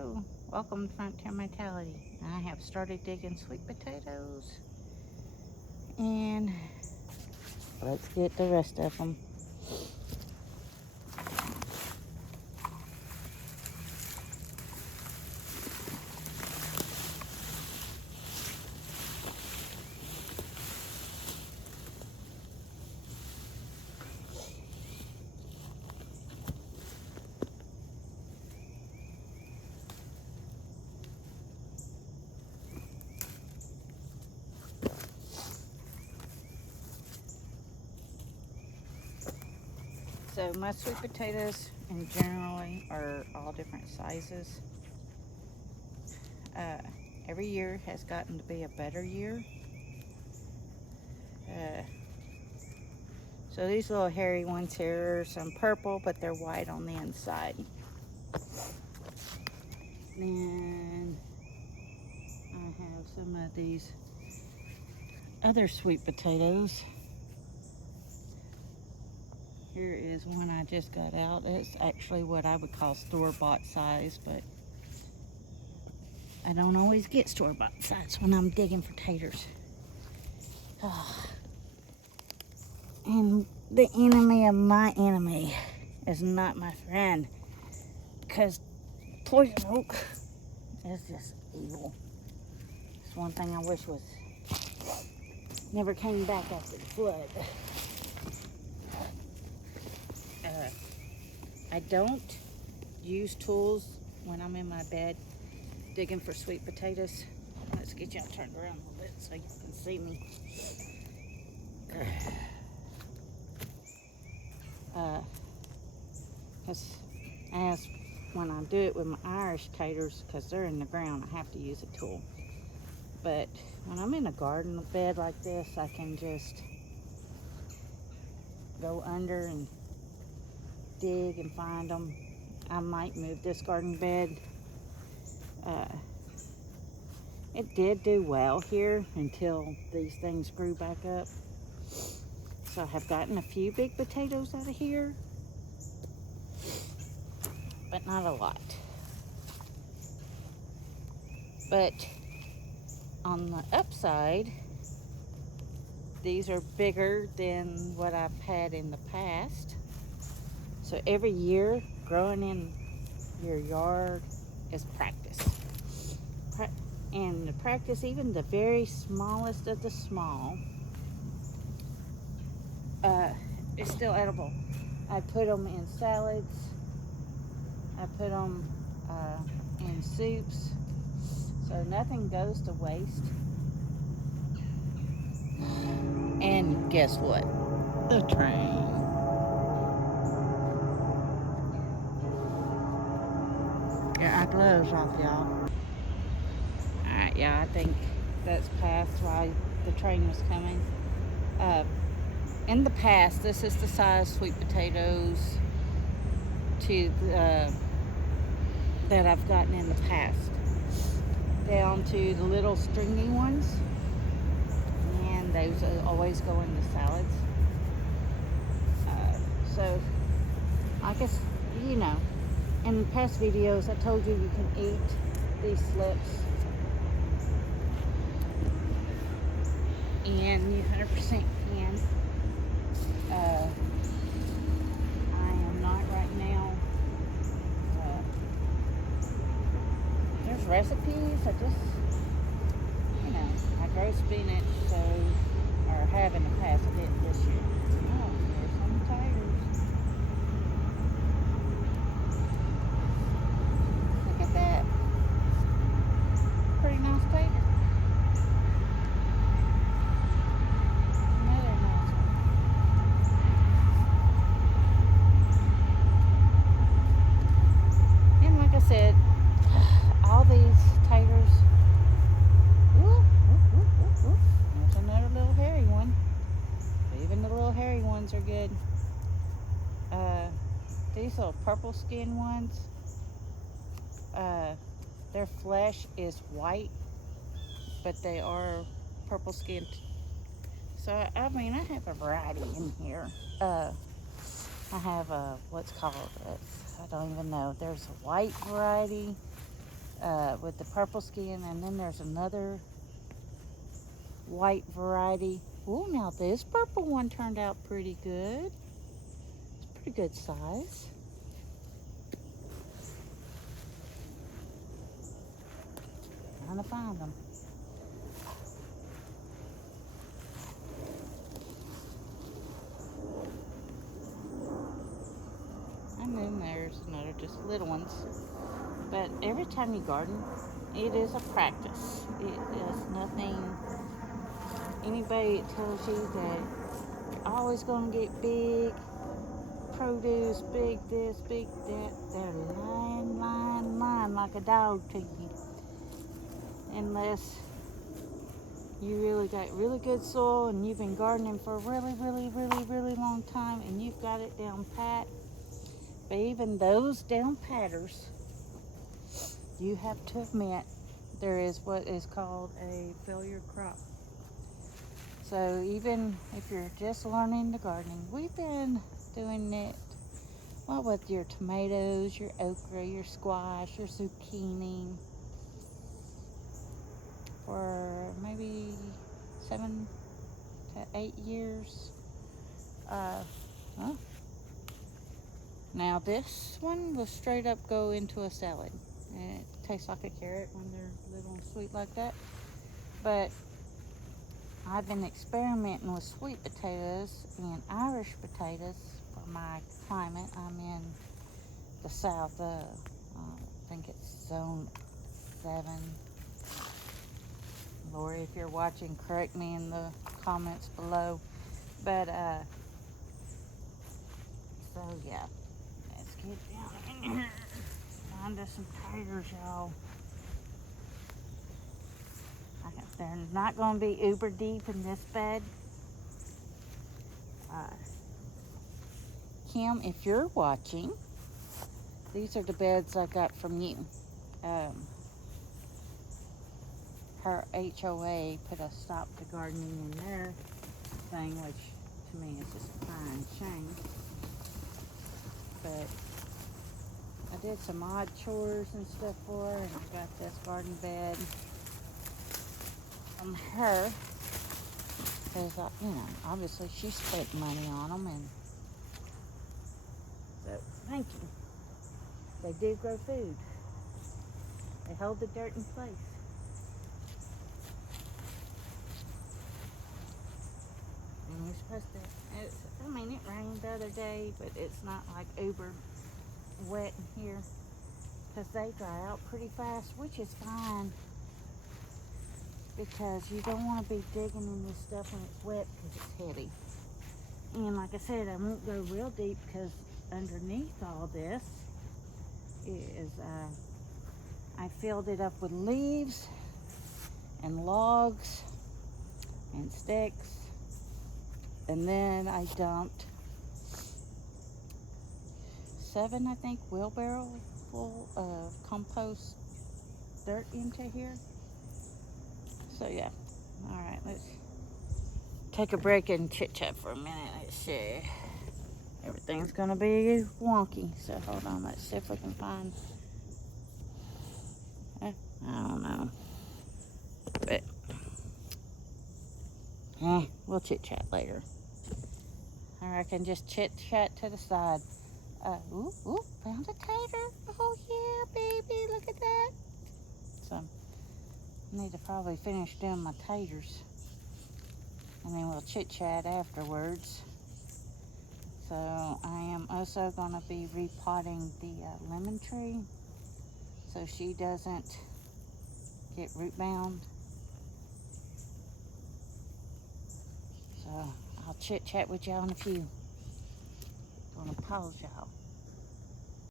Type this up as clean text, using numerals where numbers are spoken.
Hello, welcome to Frontier Mentality. I have started digging sweet potatoes and let's get the rest of them. So my sweet potatoes in generally are all different sizes. Every year has gotten to be a better year. So these little hairy ones here are some purple, but they're white on the inside. Then I have some of these other sweet potatoes. Here is one I just got out. It's actually what I would call store-bought size, but I don't always get store-bought size when I'm digging for taters. Oh. And the enemy of my enemy is not my friend, because poison oak is just evil. It's one thing I wish was never came back after the flood. I don't use tools when I'm in my bed digging for sweet potatoes. Let's get y'all turned around a little bit so you can see me. As when I do it with my Irish taters, because they're in the ground, I have to use a tool. But when I'm in a garden bed like this, I can just go under and dig and find them. I might move this garden bed. It did do well here until these things grew back up. So I have gotten a few big potatoes out of here, but not a lot. But on the upside, these are bigger than what I've had in the past. So every year, growing in your yard is practice. And the practice, even the very smallest of the small, is still edible. I put them in salads. I put them in soups. So nothing goes to waste. And guess what? The train. Get our gloves off, y'all. Alright, yeah, I think that's past while the train was coming. In the past, this is the size sweet potatoes that I've gotten in the past. Down to the little stringy ones. And those always go in the salads. So, I guess, you know, in past videos I told you you can eat these slips. And you 100% can. I am not right now. There's recipes. I just, you know, I grow spinach, so, or have in the past. I didn't this year. Oh, there's some taters. Look at that. Pretty nice tater. Said all these taters. There's another little hairy one. Even the little hairy ones are good. These little purple skin ones, their flesh is white, but they are purple skinned. So I mean, I have a variety in here. I have what's called, I don't even know. There's a white variety. with the purple skin, and then there's another white variety. Oh, now this purple one turned out pretty good. It's pretty good size. Trying to find them. And then there's another, just little ones. But every time you garden, it is a practice. It is nothing. Anybody that tells you that you're always going to get big produce, big this, big that, they're lying like a dog to you. Unless you really got really good soil and you've been gardening for a really long time and you've got it down pat. But even those down patters, you have to admit there is what is called a failure crop. So even if you're just learning the gardening, we've been doing it, well, with your tomatoes, your okra, your squash, your zucchini, for maybe 7 to 8 years. Now this one will straight up go into a salad. And it tastes like a carrot when they're little and sweet like that. But I've been experimenting with sweet potatoes and Irish potatoes for my climate. I'm in the south, I think it's zone 7. Lori, if you're watching, correct me in the comments below. But, so yeah, let's get down in here. Find us some taters, y'all. They're not going to be uber deep in this bed. Kim, if you're watching, these are the beds I got from you. Her HOA put a stop to gardening in their thing, which to me is just a fine shame. But I did some odd chores and stuff for her, and I got this garden bed from her, because obviously she spent money on them, and so thank you. They do grow food. They hold the dirt in place. And you're supposed to, it rained the other day, but it's not like uber wet in here, because they dry out pretty fast, which is fine. Because you don't want to be digging in this stuff when it's wet, because it's heavy. And like I said, I won't go real deep, because underneath all this is I filled it up with leaves and logs and sticks, and then I dumped 7, I think, wheelbarrow full of compost dirt into here. So yeah, all right, let's take a break and chit chat for a minute. Let's see. Everything's gonna be wonky, so hold on. Let's see if we can find. I don't know, but we'll chit chat later. I reckon just chit chat to the side. Ooh, found a tater. Oh yeah, baby, look at that. So. Need to probably finish doing my taters, and then we'll chit chat afterwards. So I am also going to be repotting the lemon tree so she doesn't get root bound. So I'll chit chat with y'all in a few. Gonna pause y'all.